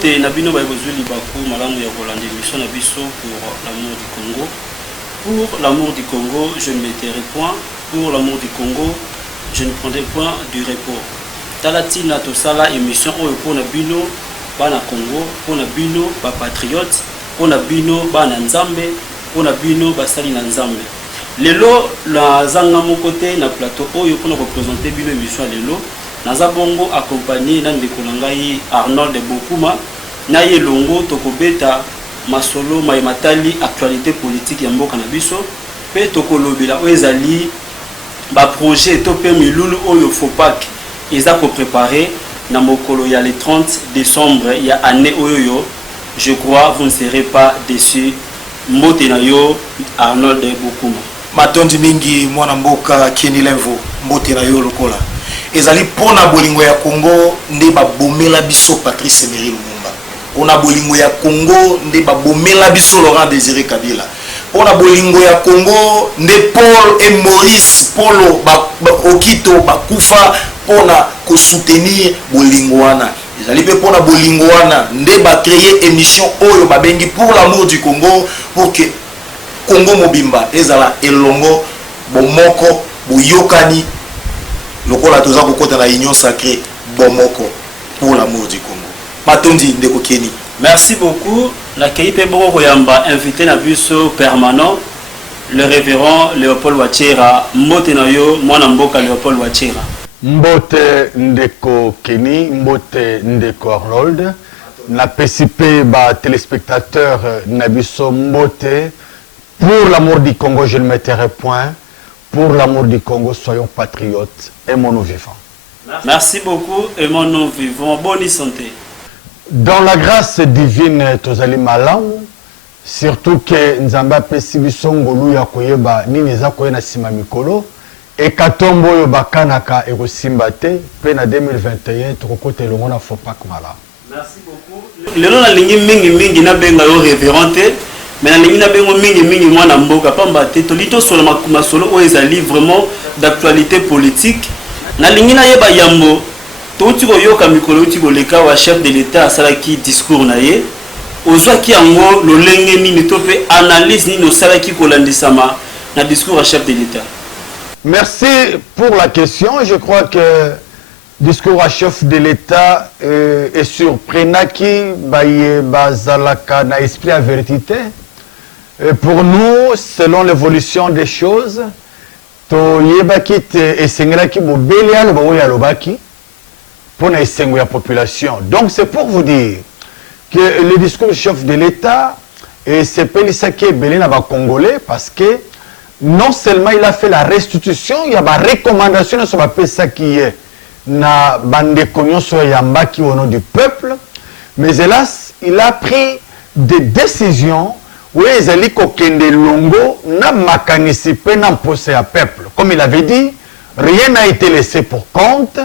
Mbote Nabino Baibozuli Bakou, Malamu Yakolande, mission Nabiso pour l'amour du Congo. Pour l'amour du Congo, je ne mettrai point. Pour l'amour du Congo, je ne prendrai point du repos. Talatina Tosala émission pour Nabino, Bana Congo, pour Nabino, Ba patriote, pour Nabino, Bana Nzambe, pour Nabino, Basali Nzambe. Lelo, la Zanga mon côté, na plateau, pour représenter Bino émission Lelo. Nazabongo accompagné dans des Kolangai Arnold de Bokuma, Naye Longo, Tokobeta, Masolo, Maïmatali, actualité politique Yambo Kanabiso, Pe Tokolobila, Oezali, Ba projet, Topé Miloul, Oyo Fopak, ils ont préparé, Namokolo, il y a le 30 décembre, il y a année Oyo, je crois, vous ne serez pas déçus. Motenayo, Arnold de Bokuma. Matondi mingi, Mwanamboka, Kenny Lenvo, Motenayo Lokola. Ezali pona bolingo ya Congo nde ba bomela biso Patrice Emery Lumumba. Pona bolingo ya Congo nde ba bomela biso Laurent Désiré Kabila. Pona bolingo ya Congo nde Paul et Maurice Polo Okito bakufa pona ko soutenir bolingo wana. Ezali pe pona bolingo wana nde ba créer émission oyo babengi pour l'amour du Congo pour que Congo mobimba ezala elongo bomoko boyokani. Lokola toza kokota na union sacrée bomoko pour l'amour du Congo. Matondi ndeko Kenny. Merci beaucoup. La Keipe Boko Koyamba invité na buso permanent le révérend Léopold Wachera Motenayo Mwanamboka Léopold Wachera. Mbote ndeko Kenny, mbote ndeko Arnold. Na PCP ba téléspectateur na biso mbote pour l'amour du Congo je ne mettrai point. Pour l'amour du Congo, soyons patriotes, aimons-nous vivants. Merci beaucoup, aimons-nous vivants. Bonne santé. Dans la grâce divine, Tozali Malam, surtout que Nzamba Pesibiso Ngolu ya koyeba nini za koyena sima mikolo et katombo yo bakanaka et simbate pe na 2021 tokote le mona faut pas Malam. Merci beaucoup. Le nom la lingi mingi na benga yo révérente. Mais na lingi na bengo mingi mwana mboka pamba te tolito solo makuma solo o ezali vraiment d'actualité politique. Na lingi na yeba yambo touti ko yoka mikolo uti ko leka wa chef de l'état asala ki discours na ye. Ozwa ki yango lolenge nini to pe analyse ni no sala ki ko landisama na discours à chef de l'état. Merci pour la question. Je crois que discours à chef de l'État est surprenant qui bazalaka na esprit à vérité. Pour nous, selon l'évolution des choses, to yebaki te esengelaki bobeli aloba oyo alobaki pour na esengo ya population. Donc c'est pour vous dire que le discours du chef de l'État sepelisaki ebele na ba Congolais parce que non seulement il a fait la restitution, il y a ba recommandation sur ba pesa qui est na bandeko nyonso yambaki au nom du peuple, mais hélas, il a pris des décisions où ils allaient kokende longo na makanisi pe na mpose ya peuple. Comme il avait dit, rien n'a été laissé pour compte.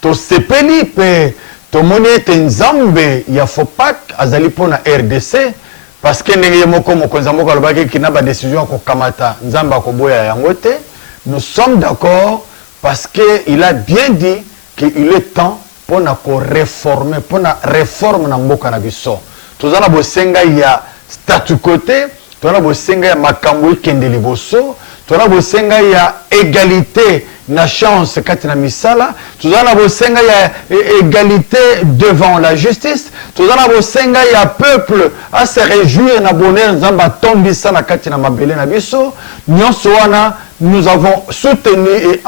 To sepeli pe to moni ete nzambe ya Fopak azali pona RDC parce que ndenge moko mokonza moko alobaki kina ba décision ko kamata nzamba ko boya yango te. Nous sommes d'accord parce qu'il a bien dit qu'il est temps pour réformer, pour la réforme na mboka na biso. Tozana bosenga ya statut côté, tozana bosenga ya makambo ikende liboso, tozana bosenga ya égalité na chance kati na misala, tozana bosenga ya égalité devant la justice, tozana bosenga ya peuple à se réjouir na bonheur nzamba tombisa na kati na mabele na biso. Nyonso wana nous avons soutenu et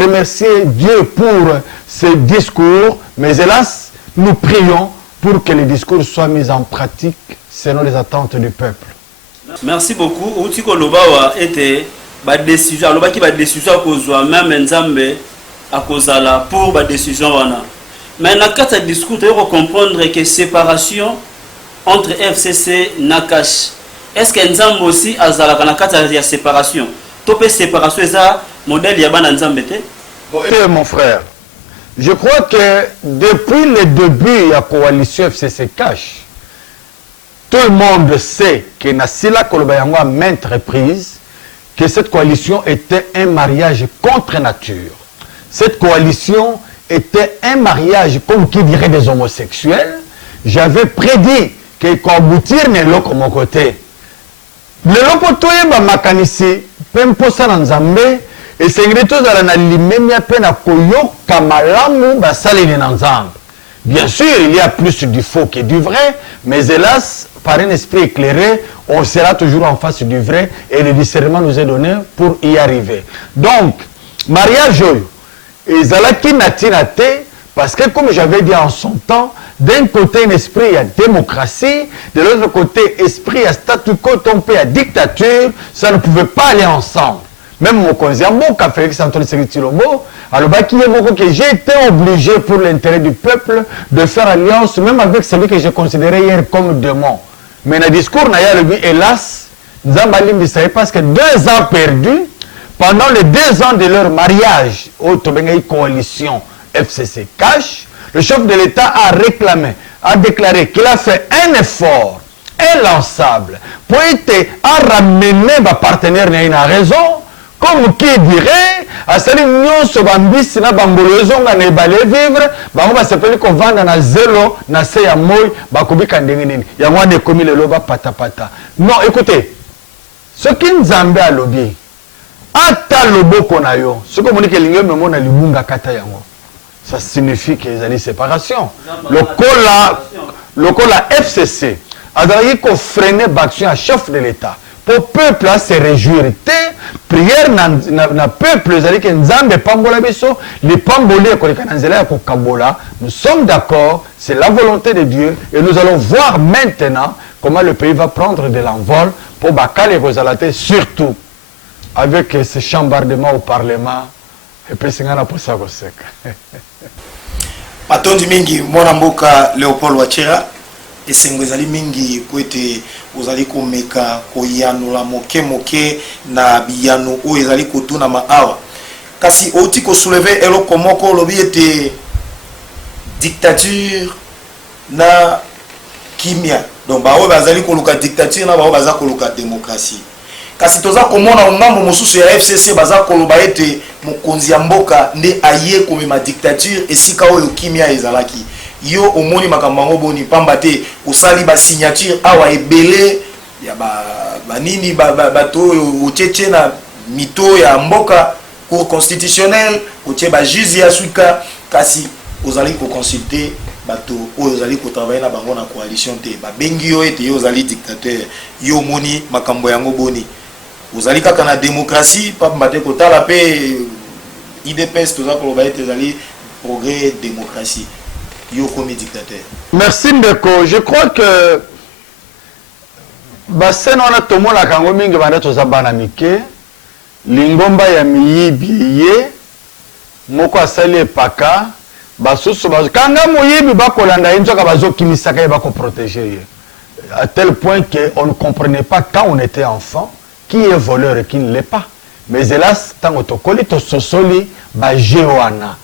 remercié Dieu pour ce discours, mais hélas, nous prions pour que les discours soient mis en pratique selon les attentes du peuple. Merci beaucoup. Outiko Lobawa était ba décision, lobaki ba décision kozwa même nzambe akozala pour ba décision wana. Mais na kata discours tu comprendre que séparation entre FCC Nakash. Est-ce que nzambe aussi azala na kata ya séparation? Topé séparation ça modèle ya bana nzambe te? Mon frère, je crois que depuis le début de la coalition FCC Cash, tout le monde sait que Nassila Kolobayango a maintes reprises que cette coalition était un mariage contre nature. Cette coalition était un mariage, comme qui dirait des homosexuels. j'avais prédit que aboutir ne loko mon côté. Le loko toyeba makanisi pempo sana nzambe et secreto za na limemia pena koyoka malamu basaleli na nzambe. Bien sûr, il y a plus du faux que du vrai, mais hélas, par un esprit éclairé, on sera toujours en face du vrai et le discernement nous est donné pour y arriver. Donc, mariage, et zalaki natinate, parce que comme j'avais dit en son temps, d'un côté un esprit il y a démocratie, de l'autre côté esprit il y a statu quo, il y a dictature, ça ne pouvait pas aller ensemble. Même mon conseiller, Félix Antoine Sekiti-Lombo, alors que j'ai été obligé pour l'intérêt du peuple de faire alliance, même avec celui que j'ai considéré hier comme démon. Mais le discours, hélas, Nzambalim ne savait parce que 2 ans perdus, pendant les 2 ans de leur mariage, au Tobengaï coalition FCC Cash, le chef de l'État a réclamé, a déclaré qu'il a fait un effort inlassable pour ramener ma partenaire à raison. Comme qui dirait, à cette union, ce bambis, na bambolozo, na nebale vivre, bango ba s'appelle qu'on vend na zéro, na se ya moy, ba kobi kandengenini. Ya mwa ne komi le loba pata pata. Non, écoutez, ce qui nous ambe à lobby, ata lobo konayo, ce que monique lingé me mona libunga kata yango. Ça signifie qu'il y a des séparations. Le cola FCC, a dit qu'on freinait l'action à chef de l'État. Pour le peuple à se réjouir. Prière na peuple, c'est-à-dire que Nzambe pambola biso, les pambolés nous sommes d'accord, c'est la volonté de Dieu et nous allons voir maintenant comment le pays va prendre de l'envol pour Bakale Rosalate, surtout avec ce chambardement au Parlement et puis c'est un peu ça que c'est. Matondi mingi mwana mboka Léopold Wachera esengo ezali mingi kwete ozali komeka koyanula moke moke na biyano o ezali kotuna maawa kasi oti ko soulever eloko moko lobi ete dictature na kimia donc bawo bazali koluka dictature na bawo baza koluka démocratie kasi toza komona ngambo mosusu ya FCC baza koloba ete mokonzi ya mboka nde aye komema dictature esika oyo kimia ezalaki yo omoni makambo ngo boni pamba te osali ba signature awa ebele ya ba nini bato ocheche na mito ya mboka cour constitutionnelle oche ba juge ya suka kasi ozali ko consulter bato oyo ozali ko travailler na bango na coalition te ba bengi yo ete yo ozali dictateur yo moni makambo yango boni ozali kaka na démocratie pamba te kotala pe IDPS toza ko ba ete ozali progrès démocratie. Merci Ndeko. Je crois que Basen on a tomo la kango mingi banda toza bana mike lingomba ya miyibi ye moko asali paka basusu bazo kanga moyibi bakolanda inzoka bazo kimisaka ye bako protéger ye à tel point que on ne comprenait pas quand on était enfant qui est voleur et qui ne l'est pas. Mais hélas tango tokoli to sosoli ba jewana.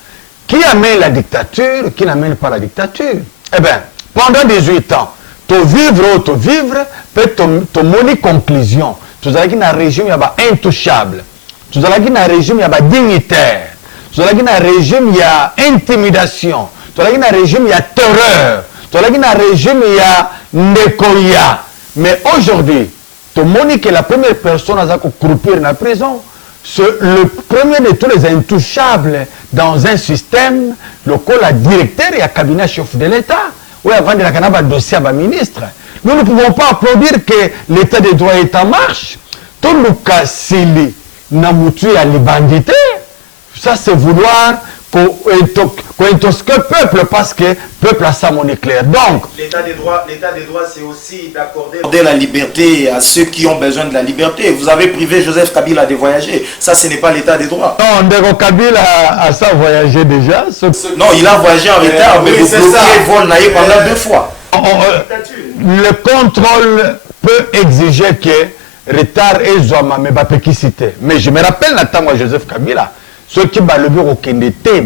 Qui amène la dictature, qui n'amène pas la dictature? Eh bien, pendant 18 ans, tu vivre, peut te moni conclusion. Tu as un régime intouchable. Tu as un régime dignitaire. Tu as un régime intimidation. Tu as un régime terreur. Tu as un régime nekoya. Mais aujourd'hui, tu moni que la première personne à croupir dans la prison, c'est le premier de tous les intouchables dans un système, le directeur et le cabinet chef de l'État. Oui, avant de la canaba dossier à ministre. Nous ne pouvons pas applaudir que l'État des droits est en marche. Tout le cas, c'est les à l'ibandité. Ça, c'est vouloir qu'on intoxique le peuple parce que le peuple a sa monnaie claire. Donc, l'état des droits, c'est aussi d'accorder la liberté à ceux qui ont besoin de la liberté. Vous avez privé Joseph Kabila de voyager. Ça, ce n'est pas l'état des droits. Non, Ndeko Kabila a ça voyagé déjà. Non, il a voyagé en retard, mais vous bloquez vol naïf pendant 2 fois. Le contrôle peut exiger que retard et zoma mais pas péquicité. Mais je me rappelle Nathan Joseph Kabila. Ceux qui ont le bureau qui étaient,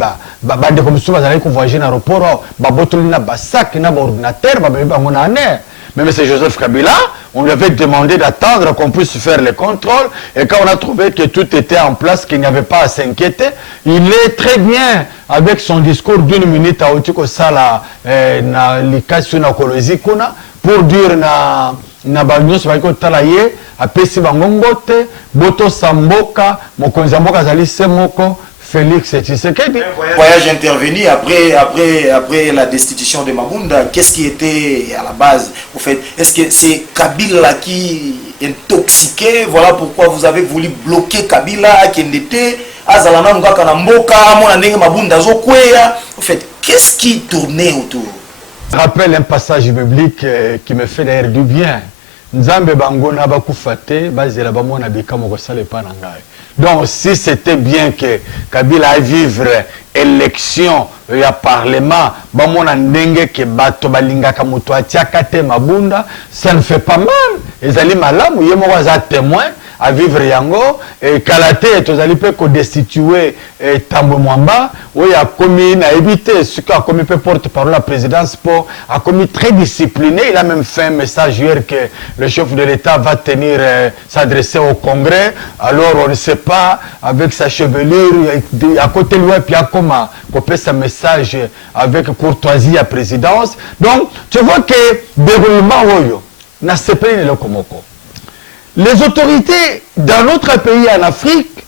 comme souvent, ils ont voyagé dans l'aéroport, ils ont un sac, un ordinateur, ils ont un Même c'est Joseph Kabila, on lui avait demandé d'attendre qu'on puisse faire les contrôles. Et quand on a trouvé que tout était en place, qu'il n'y avait pas à s'inquiéter, il est très bien avec son discours d'une minute à Otiko Sala, na l'ikasi na kolozi kuna, pour dire na banyo sabako talaye, apesi bangongote, boto samboka, mokonzi mboka zali semoko, Félix Tshisekedi. Voyage intervenu après la destitution de Mabunda. Qu'est-ce qui était à la base? Au fait, est-ce que c'est Kabila qui intoxiquait? Voilà pourquoi vous avez voulu bloquer Kabila, qui n'était Azalana Ngaka Namboka, Mabunda Zokweya. En fait, qu'est-ce qui tournait autour? Je rappelle un passage biblique qui me fait d'ailleurs du bien. Nzambe bango na bakufate bazela bamona bikamo kosale panangai. Donc si c'était bien que Kabila a vivre élection ya parlement bamona ndenge ke bato balingaka muto atiaka te Mabunda, ça ne fait pas mal. Ezali malamu ye moko za témoin à vivre yango et Kalate tozali pe ko destituer Tambo Mwamba où il a commis na évité ce qu'a commis pe porte-parole la présidence pour a commis très discipliné. Il a même fait un message hier que le chef de l'État va tenir s'adresser au Congrès. Alors on ne sait pas avec sa chevelure à côté de lui puis à comment couper sa message avec courtoisie à présidence. Donc tu vois que déroulement oyo na sepeli le komoko. Les autorités dans notre pays en Afrique,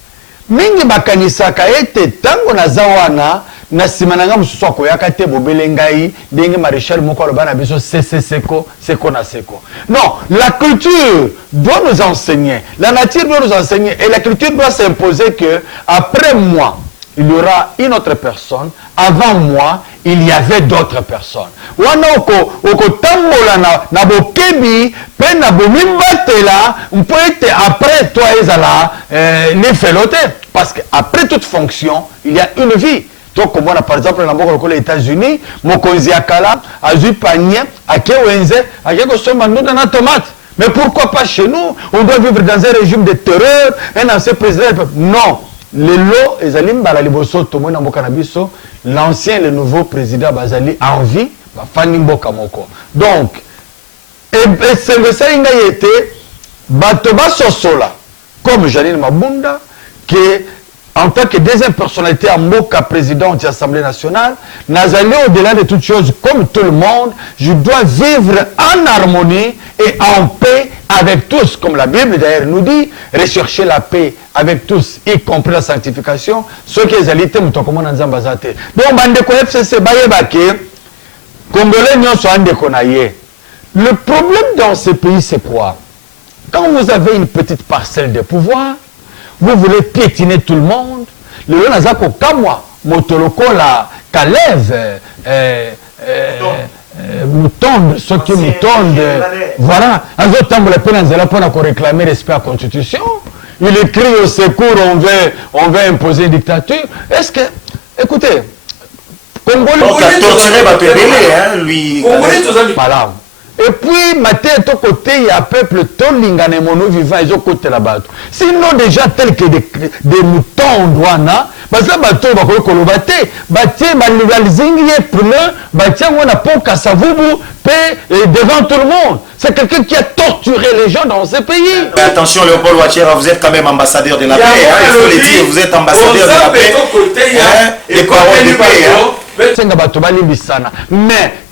mingi bakanisaka ete tango na zawana na simananga mususu akoyaka te bobele ngai ndenge maréchal moko aloba na biso seko na seko. Non, la culture doit nous enseigner, la nature doit nous enseigner et la culture doit s'imposer que après moi il y aura une autre personne, avant moi il y avait d'autres personnes. Wana oko tambola na bokebi pe na bomimbatela mpo ete après toi ezala ne felote parce que après toute fonction il y a une vie. Donc comme on a par exemple dans les États-Unis, mokonzi akala azu panier ake wenze ake ko somba ndunda na tomate. Mais pourquoi pas chez nous? On doit vivre dans un régime de terreur, un ancien président. Non. Les lots, Ezalim Balaliboso, Tomo Namboka Nabiso, l'ancien et le nouveau président Bazali en vie, Fanny Mboka Moko. Donc, c'est le Salinga était, Batoba Sosola, comme Janine Mabunda, qui en tant que deuxième personnalité en Mboka président de l'Assemblée nationale, Nazali au-delà de toutes choses, comme tout le monde, je dois vivre en harmonie et en paix avec tous, comme la Bible d'ailleurs nous dit, rechercher la paix avec tous, y compris la sanctification, ce qui est alité, mutokomo na nzamba zate. Donc, bandeko FCC bayebake, Congolais nyon so andeko na ye. Le problème dans ce pays, c'est quoi? Quand vous avez une petite parcelle de pouvoir, vous voulez piétiner tout le monde. Le Nazako Kamwa, Motoloko la Kalève, Moutonde, ceux qui Moutonde, voilà. Un autre temps, pour réclamer respect à la Constitution. Il écrit au secours, on veut imposer une dictature. Est-ce que, écoutez, Congolais, lui. Voilà. Et puis, maintenant, côté, il y a un peuple, tout l'ingane mono vivant, ils ont côté là-bas. Sinon, déjà, tel que des moutons douana, parce que bateau, va kolobate, baté, balzingi, plein, baté, on a pas kassavubu, paix, devant tout le monde. C'est quelqu'un qui a torturé les gens dans ce pays. Mais attention, Léopold Ouachera, vous êtes quand même ambassadeur de la paix. Il faut le dire, vous êtes ambassadeur de la paix. Et parole de paix. Mais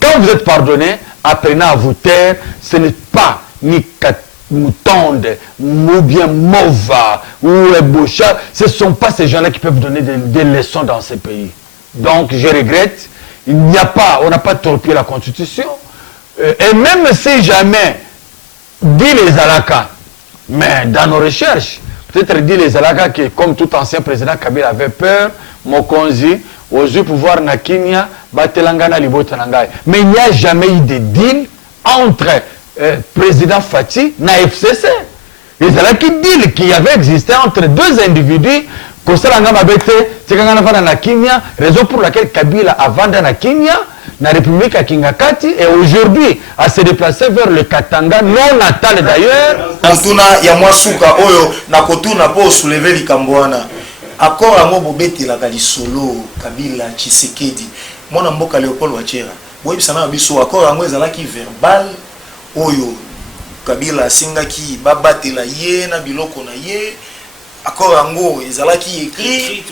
quand vous êtes pardonné, apprenez à vous taire, ce n'est pas ni Moutonde, ou bien Mova, ou Boucha, ce ne sont pas ces gens-là qui peuvent donner des leçons dans ces pays. Donc je regrette, on n'a pas torpillé la Constitution, et même si jamais, dit les Alaka, mais dans nos recherches, peut-être dit les Alaka que comme tout ancien président Kabila avait peur, Mokonzi, aux pouvoir na Kenya, Batelangana Libotanangai. Mais il n'y a jamais eu de deal entre président Fati et FCC. Il y a un deal qui avait existé entre deux individus. Kosalanga Mabete, Tsekangana na Kenya, raison pour laquelle Kabila a vendu na Kenya, na République à Kingakati, et aujourd'hui a se déplacé vers le Katanga, non natal d'ailleurs. Antuna Yamwasuka Oyo, Nakotuna pour soulever l'Ikambouana. Accord à mon bobeti la Solo, Kabila, Tshisekedi, mon amboka Léopold Ouachera. Oui, ça n'a pas accord à moi, qui verbal oyo Kabila asingaki babatela ye na biloko na ye accord yango ezalaki écrit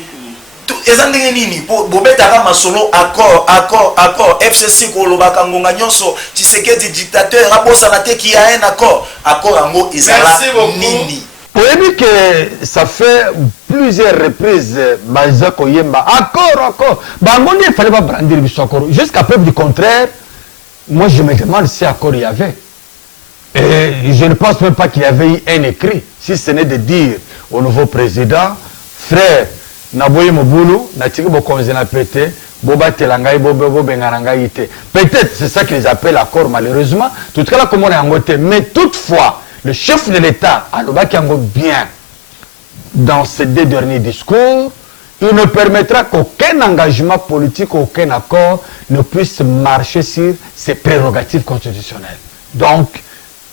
ezandenge nini bobetaka masolo accord FCC kolobaka ngonga nyonso Tshisekedi dictateur abosana te ki a un accord yango ezala nini? Vous avez dit que ça fait plusieurs reprises, Balzac Oyemba, accord. Bangondi, il fallait pas brandir le accord. Jusqu'à preuve du contraire, moi je me demande si accord il y avait. Et je ne pense même pas qu'il y avait eu un écrit, si ce n'est de dire au nouveau président, frère, Naboye Mobulu, Natiki Bokonze na pété, Boba Telangaï, Bobo Bengarangaï. Peut-être c'est ça qu'ils appellent accord, malheureusement. Tout cas, là, comme on est en côté. Mais toutefois, le chef de l'État, Aloba Kiango bien, dans ces 2 derniers discours, il ne permettra qu'aucun engagement politique, aucun accord ne puisse marcher sur ses prérogatives constitutionnelles. Donc,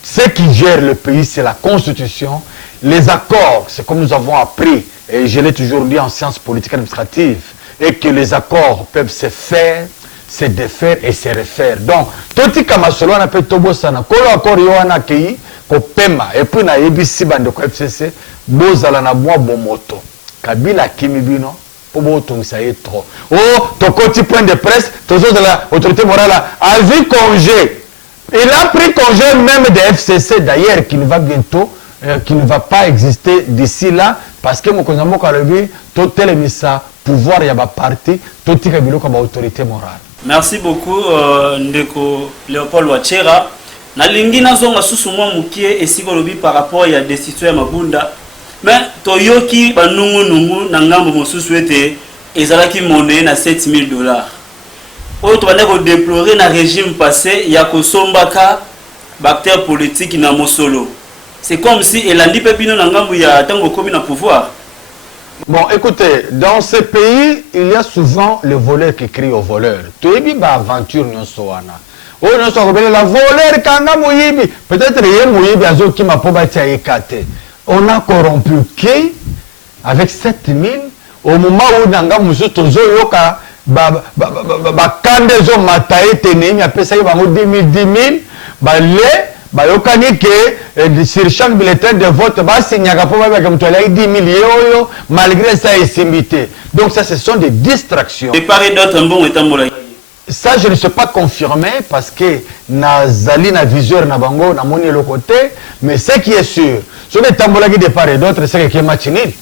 ce qui gère le pays, c'est la Constitution. Les accords, c'est comme nous avons appris, et je l'ai toujours dit en sciences politiques administratives, et que les accords peuvent se faire, se défaire et se refaire. Donc, tout ce qu'on a fait, Kolo accord yoana kei, ko pema, et puis na ebisi bande ko FCC, bozala na mwa bomoto. Kabila kimibino, pour botongisa ye trop. Oh, ton petit point de presse, toujours de l'autorité morale a vu congé. Il a pris congé même des FCC d'ailleurs, qui ne va bientôt, qui ne va pas exister d'ici là, parce que mon cousin Mokalobi, tout le pouvoir, il y a un parti, tout le monde comme autorité morale. Merci beaucoup, Ndeko Léopold Ouachera. Nalingi nazonga susu mwa mukie esikolobi par rapport ya destitution ya Mabunda. Mais toyoki banungu na ngambo mosusu ete ezalaki monnaie na $7,000. Oyo tobanda ko déplorer na régime passé ya kosombaka acteur politique na mosolo. C'est comme si elandi pepino na ngambo ya tango komi na pouvoir. Bon, écoutez, dans ce pays, il y a souvent le voleur qui crie au voleur. Toyebi ba aventure nyonso wana. Oh, nyonso akobele la voleur kanga moyibi. Peut-être ye moyibi azo ki mapoba tia ekate. On a corrompu qui avec 7,000 au moment où nanga musu tozo yoka ba kande zo mataye tenemi apesa yo bango 10,000 ba le ba yokani ke sur chaque bulletin de vote ba signaka po ba comme toi 10,000 yo malgré ça esimbité. Donc ça ce sont des distractions. Et pareil d'autres bon étant molay. Ça, je ne sais pas confirmé parce que Nazali na viseur na bango na moni le côté, mais ce qui est sûr, sur les tambolagi de part et d'autre, c'est qu'il y a un match nul.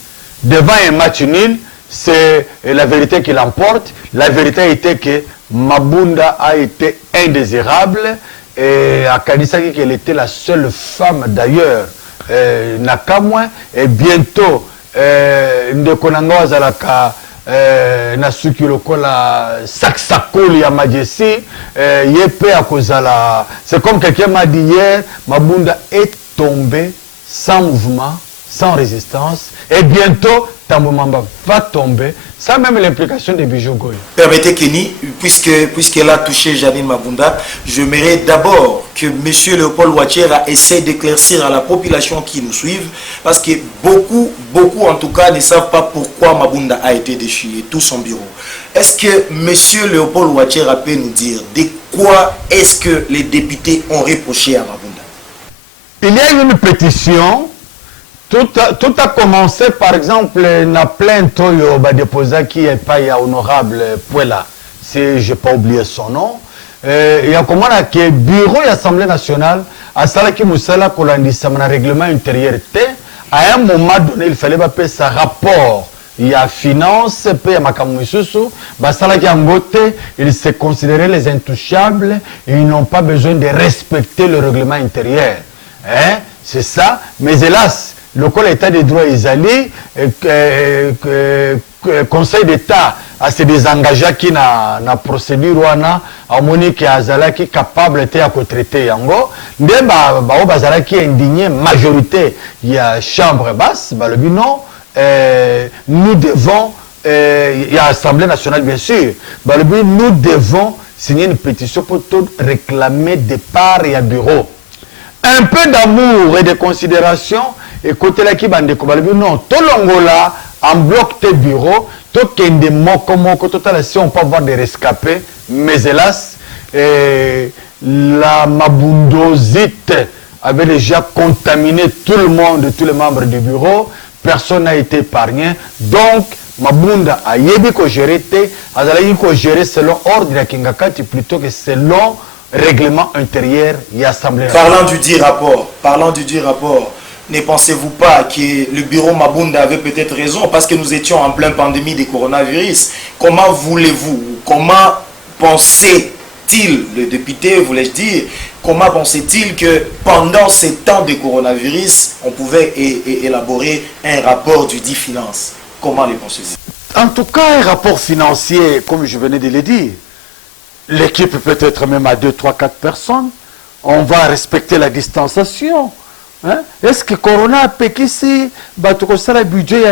Devant un match nul, c'est la vérité qui l'emporte. La vérité était que Mabunda a été indésirable et à Kadisaki qu'elle était la seule femme d'ailleurs. Nakamwa et bientôt Ndekonango Azalaka. Nasuki lokola saksakoli ya majesi yepe à kozala. C'est comme quelqu'un m'a dit hier, Mabunda est tombé sans mouvement, sans résistance, et bientôt Tambomamba va tomber sans même l'implication de Bijou Goy. Permettez Kenny, puisqu'elle a touché Janine Mabunda, je mérite d'abord que M. Léopold Ouachera essaie d'éclaircir à la population qui nous suivent, parce que beaucoup en tout cas ne savent pas pourquoi Mabunda a été déchiré, tout son bureau. Est-ce que M. Léopold Ouachera peut nous dire de quoi est-ce que les députés ont reproché à Mabunda? Il y a une pétition. Tout a commencé, par exemple, la plainte Toyo déposé qui est pas honorable Puela, si je n'ai pas oublié son nom. Il y a comment que le bureau de l'Assemblée nationale a salaki Moussala Kolandisa dans le règlement intérieur. À un moment donné, il fallait pas sa rapport. Il y a finance, il y a Makamususu, ils se considéraient les intouchables, ils n'ont pas besoin de respecter le règlement intérieur. Hein? C'est ça, mais hélas, le État des droits Isali, Conseil d'État a se désengagé qui na procédure wana a moni qui azala qui capable était à traiter yango nde ba bazala qui indigné majorité il y a chambre basse ba le non nous devons il y a Assemblée nationale bien sûr ba le nous devons signer une pétition pour tout réclamer départ et à bureau. Un peu d'amour et de considération. Et côté là qui bande non, tout l'angola en bloc tes bureaux, tout qui est moko total si on peut avoir des rescapés, mais hélas, la mabundosite avait déjà contaminé tout le monde, tous les membres du bureau. Personne n'a été épargné. Donc, Mabunda a yebi ko gérer te, azalayi ko gérer selon ordre de Kingakati plutôt que selon règlement intérieur et assemblée. Parlant du dit rapport, ne pensez-vous pas que le bureau Mabunda avait peut-être raison parce que nous étions en pleine pandémie du coronavirus? Comment voulez-vous, comment pensait-il, le député voulais-je dire, comment pensait-il que pendant ces temps de coronavirus, on pouvait élaborer un rapport du dit finance? Comment les pensez-vous? En tout cas, un rapport financier, comme je venais de le dire, l'équipe peut être même à 2, 3, 4 personnes. On va respecter la distanciation. Hein? Est-ce que Corona a péqué ici? Budget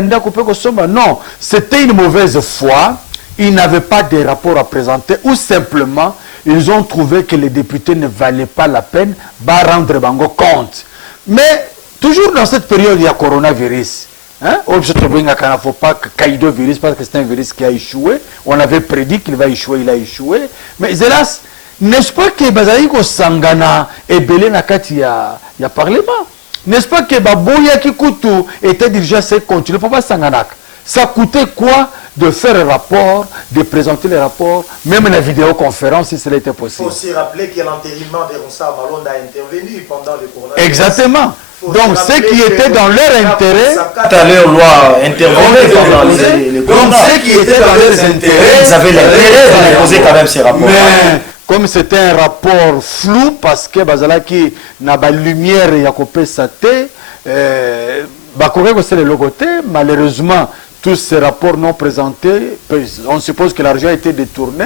non, c'était une mauvaise foi. Ils n'avaient pas de rapport à présenter ou simplement ils ont trouvé que les députés ne valaient pas la peine de rendre compte. Mais toujours dans cette période, il y a coronavirus. Hein? Il ne faut pas que virus parce que c'est un virus qui a échoué. On avait prédit qu'il va échouer, il a échoué. Mais hélas, n'est-ce pas que Bazaïko Sangana et Belé Nakati y a parlement? N'est-ce pas que Babouya Kikutu était déjà ces comptes? Il ne faut pas Sanganak. Ça coûtait quoi de faire un rapport, de présenter les rapports, même la vidéoconférence si cela était possible? Il faut aussi rappeler que l'enterrement de Roussa Malonda a intervenu pendant le coronavirus. Exactement. Donc, ce qui était dans leur intérêt, tout à l'heure, loi intervenait pendant les donc, ce qui était dans leurs intérêts, ils avaient l'intérêt de déposer quand même ces rapports. Mais, comme c'était un rapport flou, parce que Bazalaki n'a pas de lumière et a coupé sa tête, malheureusement, tous ces rapports non présentés, on suppose que l'argent a été détourné,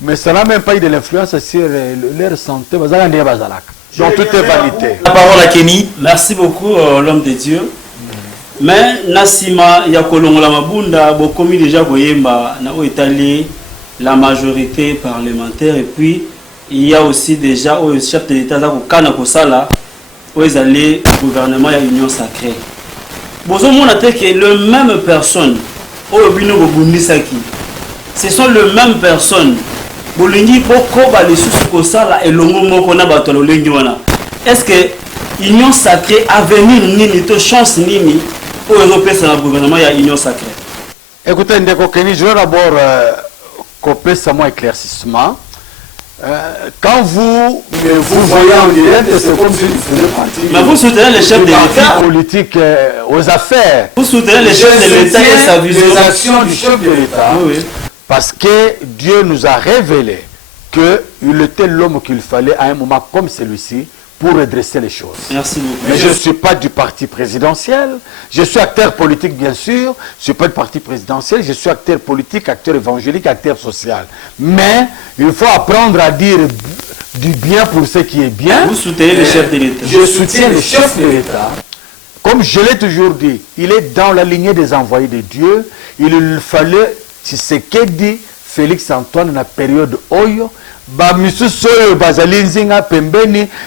mais ça n'a même pas eu de l'influence sur leur santé. Donc tout est validé. La parole à Kenny. Merci beaucoup, l'homme de Dieu. Mais Nassima, Yakolongo Mabunda, Bokomi déjà Boyemba, n'a étalé la majorité parlementaire. Et puis, il y a aussi déjà au chef de l'État, Kana Kosala, où ils allaient au gouvernement et à l'Union sacrée. Bonjour, mon attaque que le même personne, au Bino Bobundisaki, ce sont les mêmes personnes. Bolingi Boko ba les sous-kosala et longo moko na batolo lengiwana. Est-ce que Union sacrée avenir nini to chance nini au européen dans le gouvernement il y a Union sacrée? Écoutez Ndeko Kenny, je vais d'abord couper ça mon éclaircissement. Quand vous voyez en direct, c'est comme si vous faisiez partie. Mais vous soutenez les chefs de l'État politique aux affaires. Vous soutenez les chefs de l'État et sa vision. Les actions du chef de l'État. Oui. Parce que Dieu nous a révélé qu'il était l'homme qu'il fallait à un moment comme celui-ci pour redresser les choses. Merci beaucoup. Mais je ne suis pas du parti présidentiel. Je suis acteur politique, bien sûr. Je ne suis pas du parti présidentiel. Je suis acteur politique, acteur évangélique, acteur social. Mais il faut apprendre à dire du bien pour ce qui est bien. Vous soutenez les chefs de l'État. Je soutiens les chefs de l'État. Comme je l'ai toujours dit, il est dans la lignée des envoyés de Dieu. Il fallait, si c'est ce dit Félix Antoine dans la période Oyo,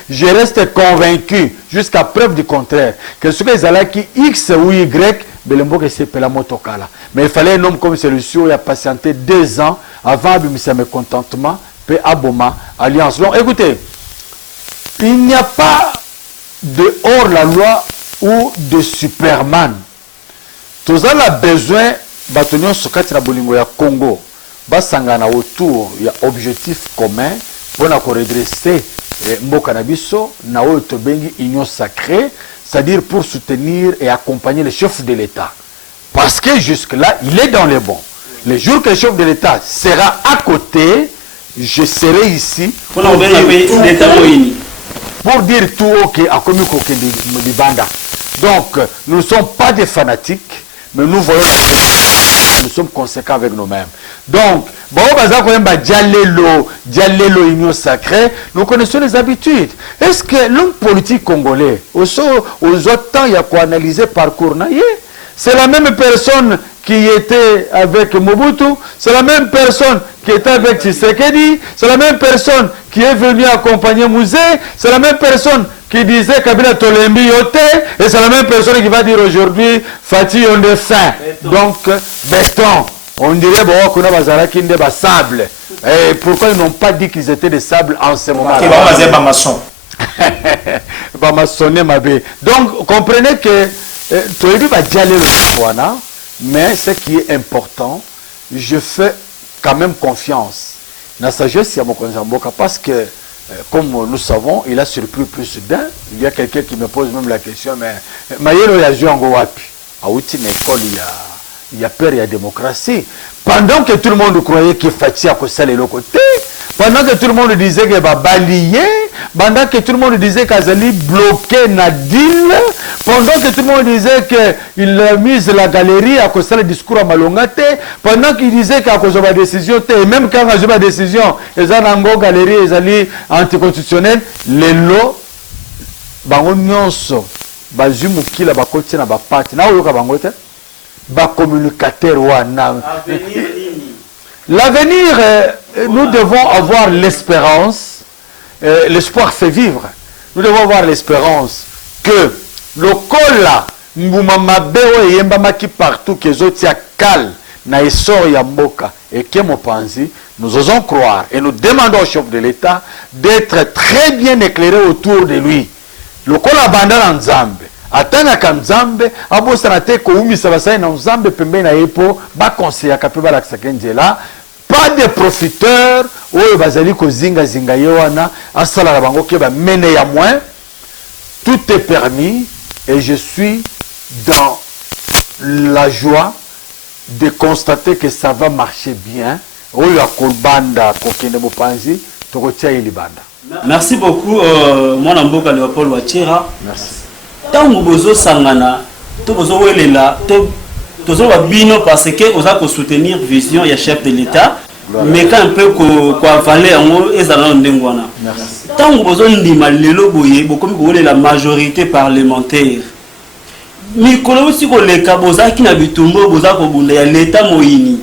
je reste convaincu, jusqu'à preuve du contraire, que ce que Zalaki X ou Y, mais il fallait un homme comme celui-ci qui a patienté 2 ans avant de me mécontentement, puis Aboma, Alliance. Donc écoutez, il n'y a pas de hors-la-loi ou de Superman. Tout ça a besoin de Sokati na Bolingo ya Congo. Basangana autour, il y a objectif commun pour redresser Mboka Nabiso, Nao Tobengi Union sacrée, c'est-à-dire pour soutenir et accompagner les chefs de l'État. Parce que jusque-là, il est dans les bons. Le jour que le chef de l'État sera à côté, je serai ici pour dire tout ok à Komikoke de Banda. Donc, nous ne sommes pas des fanatiques, mais nous voyons nous sommes conséquents avec nous-mêmes. Donc, Dialelo, Union sacrée, nous connaissons les habitudes. Est-ce que l'homme politique congolais, aux autres temps, il y a quoi analyser parcours naïe? C'est la même personne qui était avec Mobutu, c'est la même personne qui était avec Tshisekedi, c'est la même personne qui est venue accompagner Mouzé, c'est la même personne qui disait Kabila Tolembi Yote, et c'est la même personne qui va dire aujourd'hui Fatih on est fin. Donc, béton. On dirait qu'on a bazara qui n'est pas sable. Et pourquoi ils n'ont pas dit qu'ils étaient des sables en ce moment? Donc, comprenez que mais ce qui est important, je fais quand même confiance dans la sagesse de Mokonzamboka parce que, comme nous savons, il a surpris plus d'un. Il y a quelqu'un qui me pose même la question, mais Mayelo y a joué en Goapi. À Outi, une école, il y a peur, il y a démocratie. Pendant que tout le monde croyait qu'il fallait à cause de l'autre côté, pendant que tout le monde disait qu'il va balayer, pendant que tout le monde disait qu'il allait bloquer Nadine, pendant que tout le monde disait qu'il a mis la galerie à cause du discours à Malongate, pendant qu'il disait qu'à cause de la décision, et même quand il y a la décision, ils ont une galerie, ils allaient anticonstitutionnelle, les lots, bango nyonso, bazumukila bakoti na bapati, na oyoka bangote, communicateur wana. L'avenir, nous devons avoir l'espérance, l'espoir fait vivre. Nous devons avoir l'espérance que le cola, Mbumamabeo et Yembamaki partout, que Zotia Kal, Naïsor Yamboka et Kemopanzi, nous osons croire et nous demandons au chef de l'État d'être très bien éclairé autour de lui. Le cola bandana Nzambe. Atana Kanzambe, Abo Sanate Koumi Sabasai Nzambe Pembe na Epo, ba conseiller Kapiba Laksakendjela, pas de profiteurs, ou Bazali Kozinga Zinga Yoana, Asala Bango Keba Mene ya moins, tout est permis et je suis dans la joie de constater que ça va marcher bien. Oya Kolbanda Kokende Mopanzi, Tokotia Ilibanda. Merci beaucoup, mon amboka Léopold Wachira. Merci. Tango bozo sangana to bozo welela to tozo babino parce que oza ko soutenir vision ya chef de l'État mais quand un peu ko avaler ngo ezala ndengwana tango bozo ndima lelo boye bokomi ko welela majorité parlementaire mikolo usi ko leka boza ki na bitumbo boza ko bunda ya l'État moyini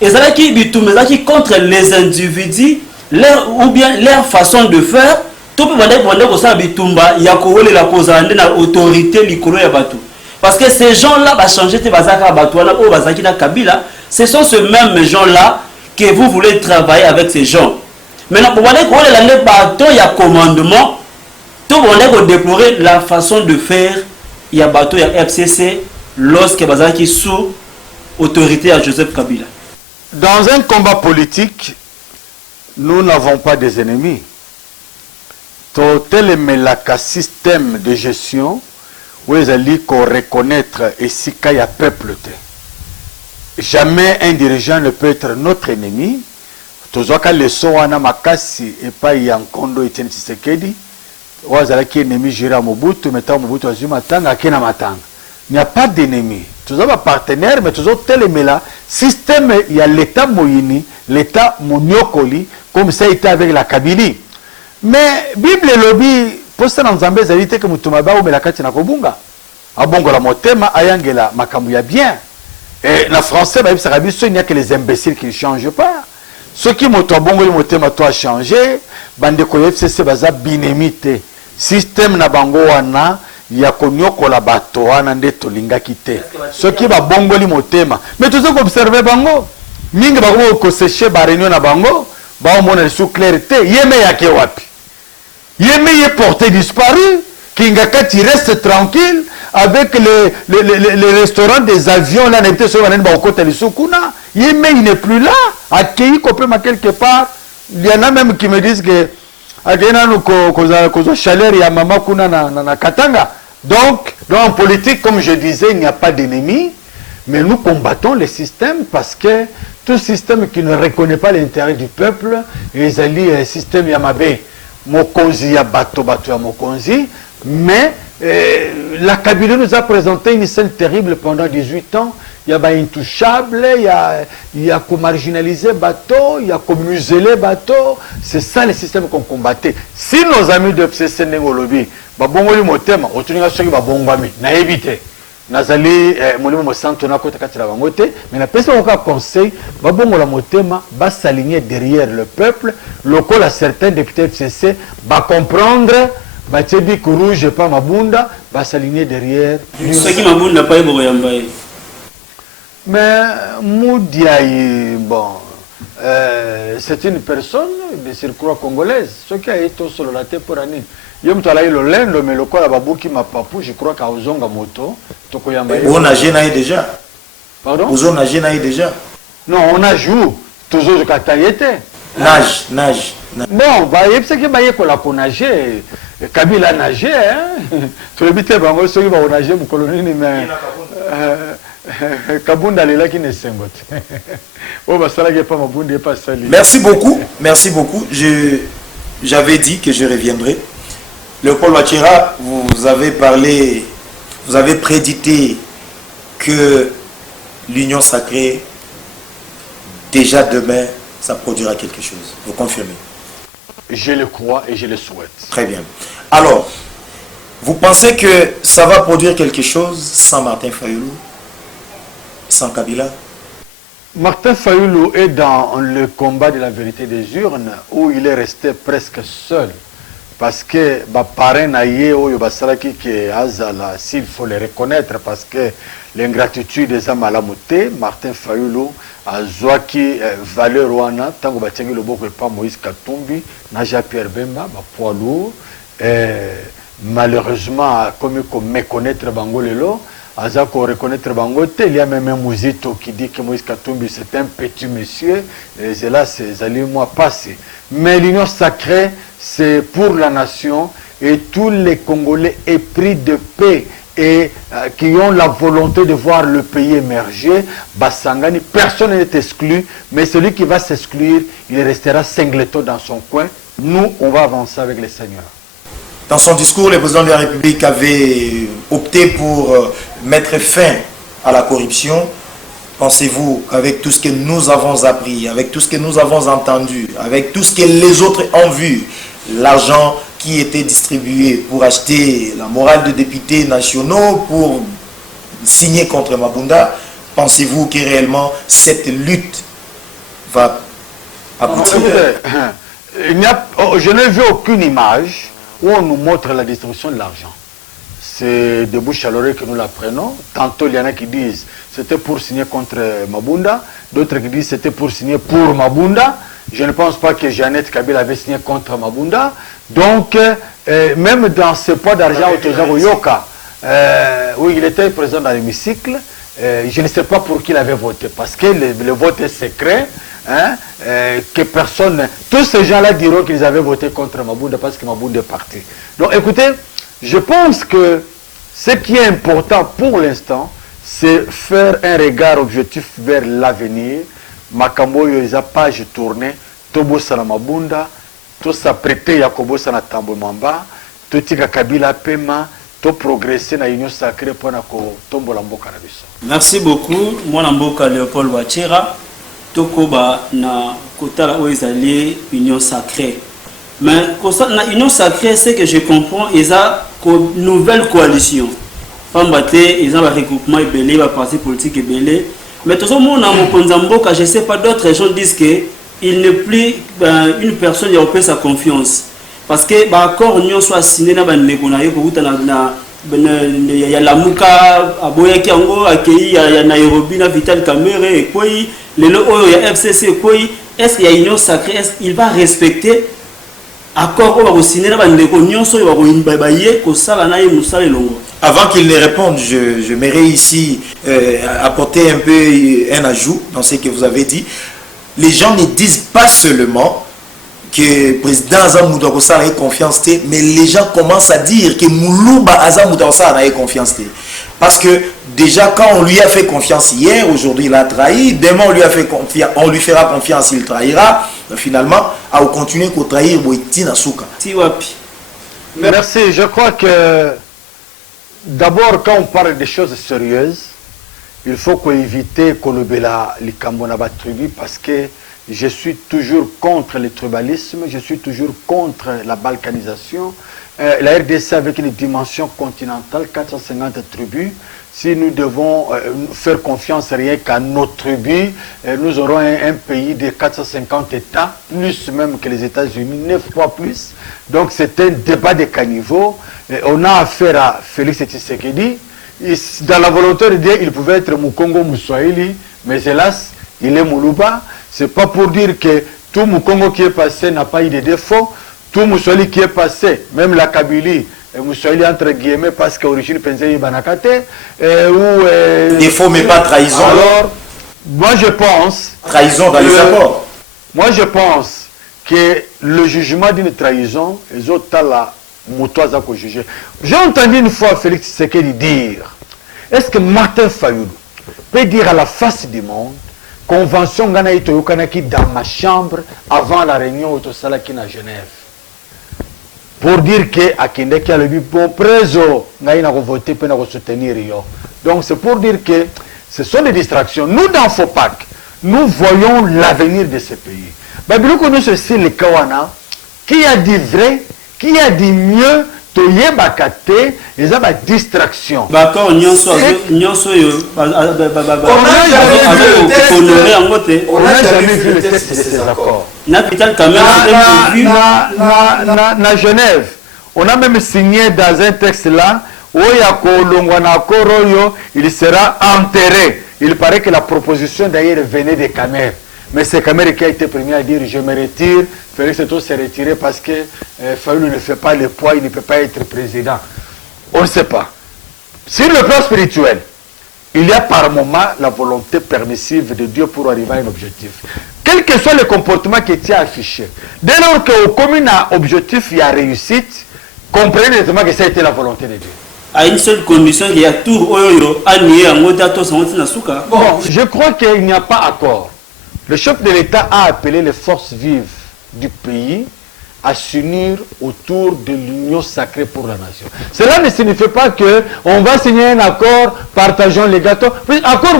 ezala ki bitumba ezaki contre les individus leur ou bien leur façon de faire. Tout le monde a bitumba ya kowele la kozande na autorité likolo ya bato parce que ces gens-là va changer te bazaka bato na o bazaki na Kabila, ce sont ces mêmes gens-là que vous voulez travailler avec ces gens. Maintenant pour aller kowele la bato ya commandement, tout le monde a déplorer la façon de faire ya bato ya FCC lorsque bazaki sous autorité à Joseph Kabila. Dans un combat politique, nous n'avons pas des ennemis. Tel est système de gestion où ils allaient reconnaître ici qu'il y a peuple. Jamais un dirigeant ne peut être notre ennemi. Tozoka le soana makasi et pas yankondo Etienne Tshisekedi. Wazala qui ennemi Jira Mobutu, mettons Mobutu azuma tanga kena matanga. Il n'y a pas d'ennemi. Tous les partenaires, mais tous tel est système il y a l'État moyini, l'État moniokoli comme ça a été avec la Kabylie. Mais Bible et lobby poste dans Zambé zalité que mutumaba ou melakati na kobunga abongo la motema ayangela makamu ya bien et la français ba bisa kabiso il n'y a que les imbéciles qui ne changent pas ceux qui motobongo le motema toi changer bande ko FCC baza binemite système na bango wana ya konyoko la bato wana nde tolingaki te ceux qui ba bongo li motema mais tous ceux observer bango mingi ba ko sécher ba réunion na bango ba mona sous clarté yeme yake wapi yeme est porté disparu Kingakati reste tranquille avec les restaurants des avions là n'était sur la côte de Sukuna yeme il n'est plus là accueilli complètement quelque part il y en a même qui me disent que agena nous cause chaleur ya mama kuna na Katanga donc en politique comme je disais il n'y a pas d'ennemi mais nous combattons les systèmes parce que tout système qui ne reconnaît pas l'intérêt du peuple, ils allient un système Yamabe, Mokonzi ya bato ya Mokonzi, mais la Kabylie nous a présenté une scène terrible pendant 18 ans. Il y a intouchable, il y a marginalisé bateau, il y a muselé bateau. C'est ça le système qu'on combattait. Si nos amis de FCC Nengolobi, babongoli motema, otuninga soki babongwami, na éviter. Nazali molimo mosanto na kota kati la bangote mais na pesa aucun conseil babongo la motema va s'aligner derrière le peuple local à certains députés FCC va comprendre va tiebi rouge pas mabunda va s'aligner derrière ce qui mabunda pas ebo yambaye mais Moudiaï bon c'est une personne de surcroît congolaise. Ce qui a été sur la tête pour Anine. Yom Talaï le lendo, mais le quoi la babouki ma papou, je crois qu'à Ozonga Moto. On a gêné déjà. Pardon? On a gêné déjà. Non, on a joué. Toujours jusqu'à Taïete. Nage. Bon, bah, il y a ce qui m'a dit qu'on a nagé. Kabila nagé, hein. Tu le bites, bah, ceux qui vont nager, vous colonie, mais. Kabunda là qui ne s'engote. Oh, bah, ça là, il n'y a pas ma bounde, il n'y a pas ça. Merci beaucoup. J'avais dit que je reviendrai. Léopold Ouattara, vous avez parlé, vous avez prédité que l'union sacrée, déjà demain, ça produira quelque chose. Vous confirmez? Je le crois et je le souhaite. Très bien. Alors, vous pensez que ça va produire quelque chose sans Martin Fayulu, sans Kabila? Martin Fayulu est dans le combat de la vérité des urnes où il est resté presque seul. Parce que parrain naïe s'il faut le reconnaître, parce que l'ingratitude des âmes à la montée, Martin Fayulu a Zouaki valeur wana tango batiangi loboko pas Moïse Katumbi Naja Pierre Bemba poids lourd, malheureusement comme méconnaître bango lelo azako reconnaître bango te. Il y a même un Mouzito qui dit que Moïse Katumbi c'est un petit monsieur, et c'est là c'est allé moi passé. Mais l'union sacrée c'est pour la nation, et tous les Congolais épris de paix et qui ont la volonté de voir le pays émerger, Basangani, personne n'est exclu, mais celui qui va s'exclure, il restera singleton dans son coin. Nous, on va avancer avec le Seigneur. Dans son discours, le président de la République avait opté pour mettre fin à la corruption. Pensez-vous qu'avec tout ce que nous avons appris, avec tout ce que nous avons entendu, avec tout ce que les autres ont vu, l'argent qui était distribué pour acheter la morale de députés nationaux, pour signer contre Mabunda, pensez-vous que réellement cette lutte va aboutir? Je n'ai vu aucune image où on nous montre la distribution de l'argent. C'est de bouche à l'oreille que nous la prenons. Tantôt, il y en a qui disent c'était pour signer contre Mabunda, d'autres qui disent c'était pour signer pour Mabunda. Je ne pense pas que Jeannette Kabila avait signé contre Mabunda. Donc, même dans ce poids d'argent au Yoka, où il était présent dans l'hémicycle, je ne sais pas pour qui il avait voté, parce que le vote est secret, hein, que personne, tous ces gens-là diront qu'ils avaient voté contre Mabunda parce que Mabunda est parti. Donc, écoutez, je pense que ce qui est important pour l'instant, c'est faire un regard objectif vers l'avenir. Makambo yoza page tournée, Tobo Salamabunda, tout s'apprêter Yakobo Sanatambo Mamba, tout tika Kabila Pema, tout progresser dans l'union sacrée pour tombo la mboka na biso. Merci beaucoup, moi mboka Léopold Ouattara, tokoba na kotala oezali union sacrée. Mais na union sacrée, c'est que je comprends, ils ont une nouvelle coalition. Pambaté, ils ont un regroupement belé, un parti politique belé. Mais tout le monde a mon je ne sais pas, d'autres gens disent qu'il n'est plus une personne qui a opéré sa confiance. Parce que l'accord union soit signé dans il y a la Mouka, à Boyaki Ango, à Kei, à Nairobi, à Vital Kamere, et quoi, il y a FCC, quoi, est-ce qu'il y a union sacrée, est-ce qu'il va respecter l'accord au signé dans l'union soit Avant qu'il ne réponde, j'aimerais ici apporter un peu un ajout dans ce que vous avez dit. Les gens ne disent pas seulement que le président Azam Moutakosa a confiance, mais les gens commencent à dire que Moulouba Azam Moutakosa a confiance. Parce que déjà quand on lui a fait confiance hier, aujourd'hui il a trahi, demain on lui a fait confiance, on lui fera confiance, il trahira. Mais finalement, à continuer à trahir Boïtina Souka. Merci, je crois que d'abord quand on parle des choses sérieuses, il faut éviter qu'on le les Cambonaba tribu, parce que je suis toujours contre le tribalisme, je suis toujours contre la balkanisation. La RDC avec une dimension continentale, 450 tribus, si nous devons faire confiance rien qu'à nos tribus, nous aurons un pays de 450 États, plus même que les États-Unis, 9 fois plus. Donc c'est un débat de caniveau. On a affaire à Félix Tshisekedi. Dans la volonté de Dieu, il pouvait être Mukongo Moussoaili, mais hélas, il est Moulouba. C'est pas pour dire que tout Mukongo qui est passé n'a pas eu de défauts. Tout Moussoli qui est passé, même la Kabylie, Moussoli entre guillemets parce qu'origine Penzei Banakate, défaut mais pas trahison. Alors, moi je pense... Trahison dans les accords. Moi je pense que le jugement d'une trahison, les autres là, Moutoise à juger. J'ai entendu une fois Félix Tshisekedi dire, est-ce que Martin Fayoulou peut dire à la face du monde, convention Ghana Itoyokanaki dans ma chambre avant la réunion au Salaki à Genève? Pour dire que Akindeki a le bon préso, n'a voté pour soutenir. Donc c'est pour dire que ce sont des distractions. Nous dans FOPAC, nous voyons l'avenir de ce pays. Babylou connaît ceci le Kawana, qui a dit vrai, qui a dit mieux, Toye Bakate, ils ont des distractions. D'accord, on n'a jamais vu le texte de ces accords. Na Genève, on a même signé dans un texte là, où il sera enterré. Il paraît que la proposition d'ailleurs venait des Camer. Mais c'est Camer qui a été premier à dire je me retire. Félix Seto s'est retiré parce que Fayoulou ne fait pas le poids, il ne peut pas être président. On ne sait pas. Sur le plan spirituel, il y a par moment la volonté permissive de Dieu pour arriver à un objectif. Quel que soit le comportement qui est affiché, dès lors qu'au commun objectif il y a réussite, comprenez nettement que ça a été la volonté de Dieu. À une seule condition, il y a tout bon, je crois qu'il n'y a pas accord. Le chef de l'État a appelé les forces vives du pays à s'unir autour de l'union sacrée pour la nation. Cela ne signifie pas qu'on va signer un accord, partageons les gâteaux. Accord,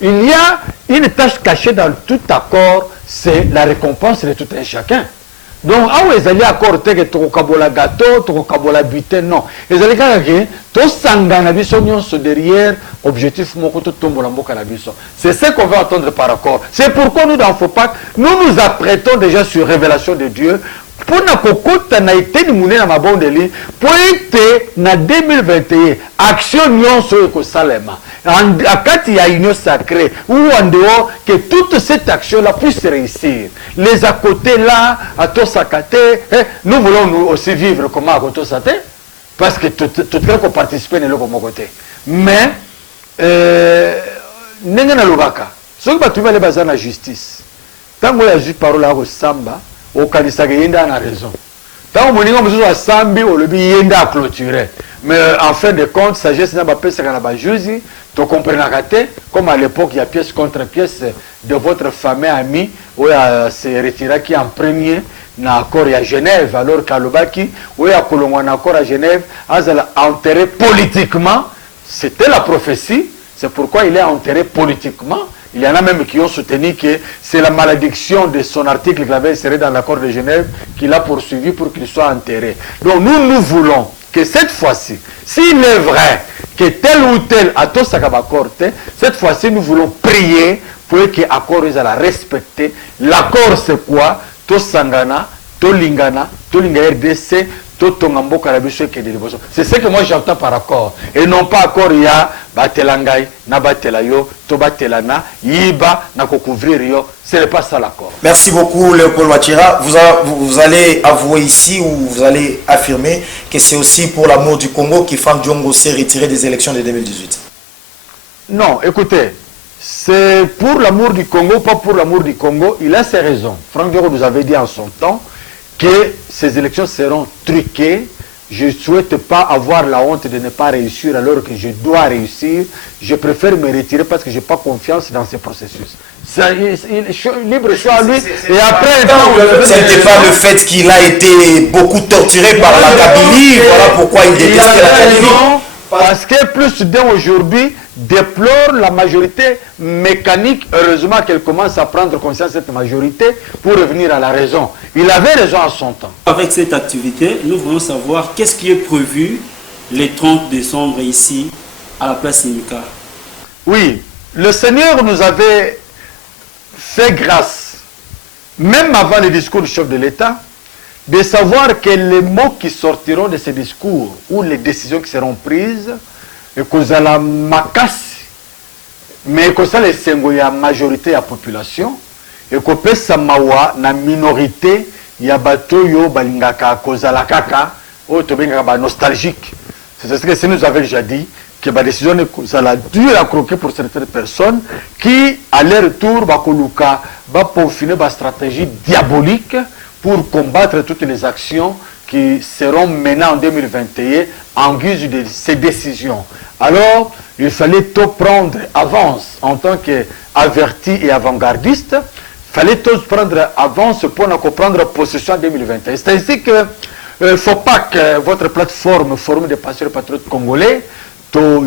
il y a une tâche cachée dans tout accord, c'est la récompense de tout un chacun. Donc, ah oui, ils allaient accorder que tu as gâteau, tu as butin, non. Ils allaient dire que tu as derrière objectif, c'est ce qu'on veut entendre par accord. C'est pourquoi nous, dans FOPAC, nous nous apprêtons déjà sur révélation de Dieu. Pour na été nimune na mabondeli pour être na 2021 action nyon so ko salema akati ya union sacrée ou en dehors que toute cette action là puisse réussir. Les à côté là à Tosakate, nous voulons nous aussi vivre comme à Tosate parce que tout le qu'on participe ne le comme côté. Mais n'engana lobaka. Ce que tu vas les baser na justice. Tant que la justice parole à Samba au Kanisaka yenda a raison. Tant que mon ingénieur Sambi au lobby yenda a clôturé. Mais en fin de compte, sagesse n'a pas pensé qu'à la base juzi, tu comprends comme à l'époque il y a pièce contre pièce de votre famille amie où il s'est retiré qui en premier na accord à Genève alors qu'à Lobaki où il y a un accord à Genève a enterré politiquement. C'était la prophétie. C'est pourquoi il est enterré politiquement. Il y en a même qui ont soutenu que c'est la malédiction de son article qu'il avait inséré dans l'accord de Genève qui l'a poursuivi pour qu'il soit enterré. Donc nous voulons que cette fois-ci, s'il est vrai que tel ou tel a tout ça cette fois-ci nous voulons prier pour que l'accord soit respecté. L'accord c'est quoi? Tout Sangana, tout Lingana, tout Linga RDC, c'est ce que moi j'entends par accord. Et non pas accord, il y a Batelangay, Nabatelayo, Tobatelana, Yiba, Nakokouvrir, ce n'est pas ça l'accord. Merci beaucoup Léopold Wachira. Vous allez avouer ici ou vous allez affirmer que c'est aussi pour l'amour du Congo qui Franck Diongo s'est retiré des élections de 2018. Non, écoutez, c'est pour l'amour du Congo, pas pour l'amour du Congo. Il a ses raisons. Franck Diongo nous avait dit en son temps que ces élections seront truquées. Je ne souhaite pas avoir la honte de ne pas réussir alors que je dois réussir. Je préfère me retirer parce que je n'ai pas confiance dans ce processus. Libre choix à lui. Et après, ce n'était pas le fait qu'il a été beaucoup torturé par la Kabylie. Voilà pourquoi il détestait la Kabylie. Parce que plus d'un aujourd'hui déplore la majorité mécanique. Heureusement qu'elle commence à prendre conscience de cette majorité pour revenir à la raison. Il avait raison à son temps. Avec cette activité, nous voulons savoir qu'est-ce qui est prévu le 30 décembre ici à la place Simika. Oui, le Seigneur nous avait fait grâce, même avant le discours du chef de l'État, de savoir que les mots qui sortiront de ces discours ou les décisions qui seront prises, et que la makasi, mais que ça les sengo ya majorité de la population, et kopesa mawa na minorité ya bato yo balingaka kozala kaka o to bengaka ba nostalgique. C'est ce que ça nous avait déjà dit que la décision est dure à croquer pour certaines personnes qui, à leur tour, va peaufiner la stratégie diabolique pour combattre toutes les actions qui seront menées en 2021 en guise de ces décisions. Alors, il fallait tout prendre avance en tant qu'averti et avant-gardiste. Il fallait tout prendre avance pour prendre possession en 2021. C'est ainsi que il ne faut pas que votre plateforme, Forum des pasteurs patriotes congolais, to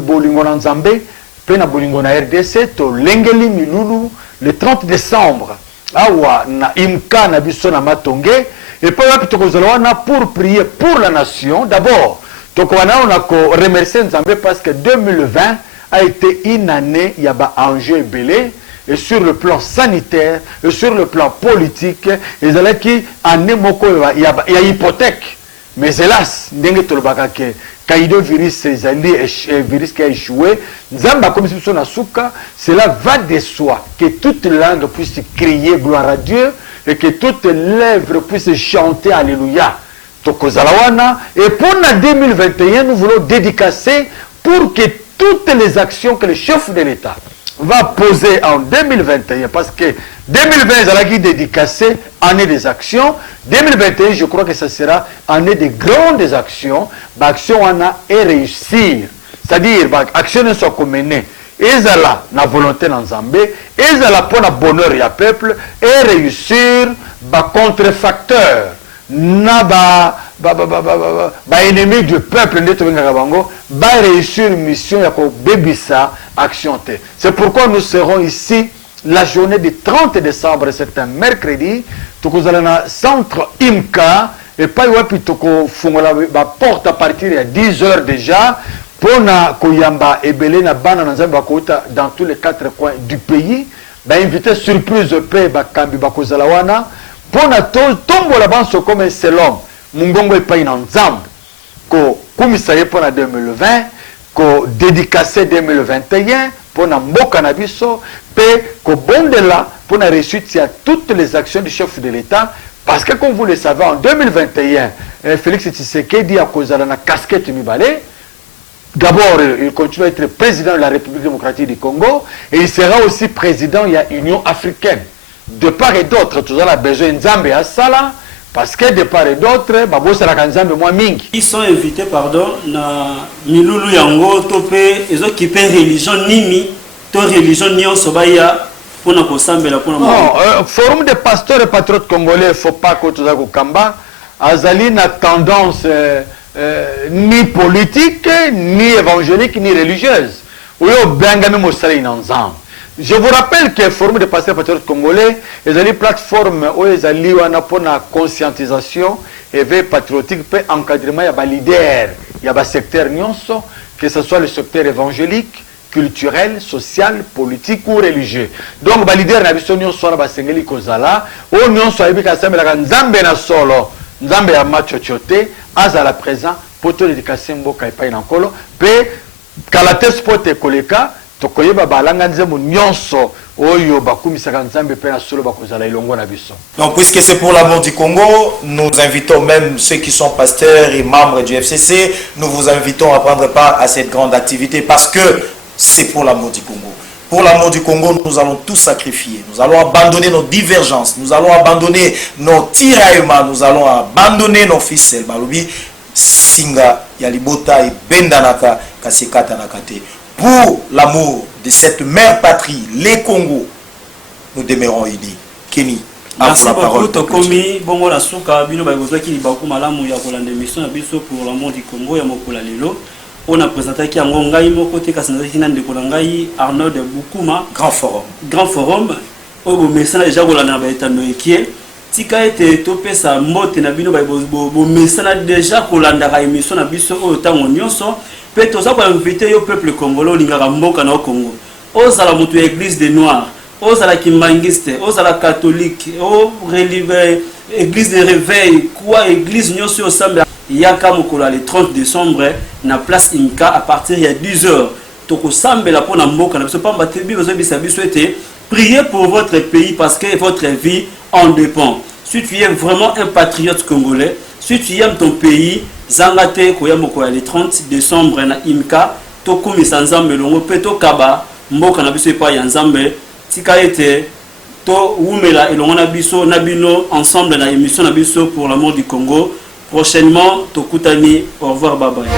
bolingo na Nzambe, pe na bolingo na RDC, to lengeli milulu le 30 décembre. Awa na imka na biso na matonge, et puis wana pour prier pour la nation. D'abord, on a remercié Nzambe parce que 2020 a été une année, il y a un enjeu belé. Et sur le plan sanitaire, et sur le plan politique, il y a hypothèque. Mais hélas, Kaido virus qui a échoué, cela va de soi que toute langue puisse crier gloire à Dieu et que toute lèvre puisse chanter Alléluia. Et pour 2021, nous voulons dédicacer pour que toutes les actions que le chef de l'État va poser en 2021, parce que 2020, ça a dédicacé année des actions. 2021, je crois que ça sera année de grandes actions. L'action en a et réussir. C'est-à-dire, l'action ne soit menée. Et ça la volonté dans Zambé, et ça la pour le bonheur du peuple, et réussir, contrefacteur. Ennemi du peuple va réussir une mission action. C'est pourquoi nous serons ici la journée du 30 décembre, c'est un mercredi. Nous allons dans le centre IMCA et pas la porte à partir de 10 heures déjà pour Koyamba et Belé dans tous les 4 coins du pays. Inviter surprise paix Bakambi Bakozalawana. Pour tomber la banque comme un seul homme, Mungongo est pas une ensemble. Ko commissaire pour 2020, ko dédicacé 2021 pour na mboka na biso, pe ko bondela pour na réussite à toutes les actions du chef de l'État. Parce que comme vous le savez, en 2021, Félix Tshisekedi a causé la casquette Mibale. D'abord, il continue à être président de la République démocratique du Congo et il sera aussi président de l'Union africaine. De part et d'autre, tout ça a besoin de Nzambe à Sala, parce que de part et d'autre, ils sont invités, pardon, na Milulu Yango, Topé, ils ont occupé religion Nimi, to religion Nyon Sobaya, pour nous consommer la pour nous. Non, forum des pasteurs et patriotes congolais, il ne faut pas que tout ça Kamba, Azali n'a tendance ni politique, ni évangélique, ni religieuse. Ou yo bengami mosali ensemble. Je vous rappelle que le Forum des pasteurs patriotes congolais est une plateforme où ils ont pour la conscientisation et le patriotique et encadrement. Il y a des leaders, il y a des secteurs, que ce soit le secteur évangélique, culturel, social, politique ou religieux. Donc, les leaders sont les Sengeli Kozala, ou nous sommes les Nzambe na solo, Nzambe ya machochote, azala présent pour tout l'éducation mboka et pas inankolo, pe kalate sport et koleka. Donc, puisque c'est pour l'amour du Congo, nous invitons même ceux qui sont pasteurs et membres du FCC, nous vous invitons à prendre part à cette grande activité parce que c'est pour l'amour du Congo. Pour l'amour du Congo, nous allons tout sacrifier. Nous allons abandonner nos divergences, nous allons abandonner nos tiraillements, nous allons abandonner nos ficelles. Singa, Yalibota et Bendanaka, Kasekata Nakate. Pour l'amour de cette mère patrie, les Congo, nous demeurons unis. Kenny, à vous la parole. Tokomi, bongo la souka, bino bagoza ki libaku malamu ya kolanda émission na biso pour l'amour du Congo ya mokola lelo. On a présenté ki yango ngai moko te kasana ki nande kolanga ngai Arnaud de Bukuma, Grand Forum. Grand Forum. Ogo mesana déjà kolanda ba etano ekie. Tika ete topesa mbote na bino bo mesana déjà kolanda ka émission na biso o tango nyonso. Peut-être ça pour inviter le peuple congolais lingaka mboka na Congo. Ozala mutu église des noirs, ozala kimbangiste, ozala catholique, o religieux église de réveil, quoi église nyonso osamba yaka mokola le 30 décembre na place Inka à partir de 10h. Toko sambela pona mboka na biso pamba tebi bezo bisa biso ete Priez pour votre pays parce que votre vie en dépend. Si tu es vraiment un patriote congolais, si tu aimes ton pays, Zangate Koyamoko le 30 décembre na Imka, Tokumi Sanzambe Longo Peto Kaba, Mboka na biso pa Yanzambe, tika ete to Wumela et Longona biso Nabino ensemble na émission na biso pour l'amour du Congo. Prochainement, Tokutani, au revoir, bye bye.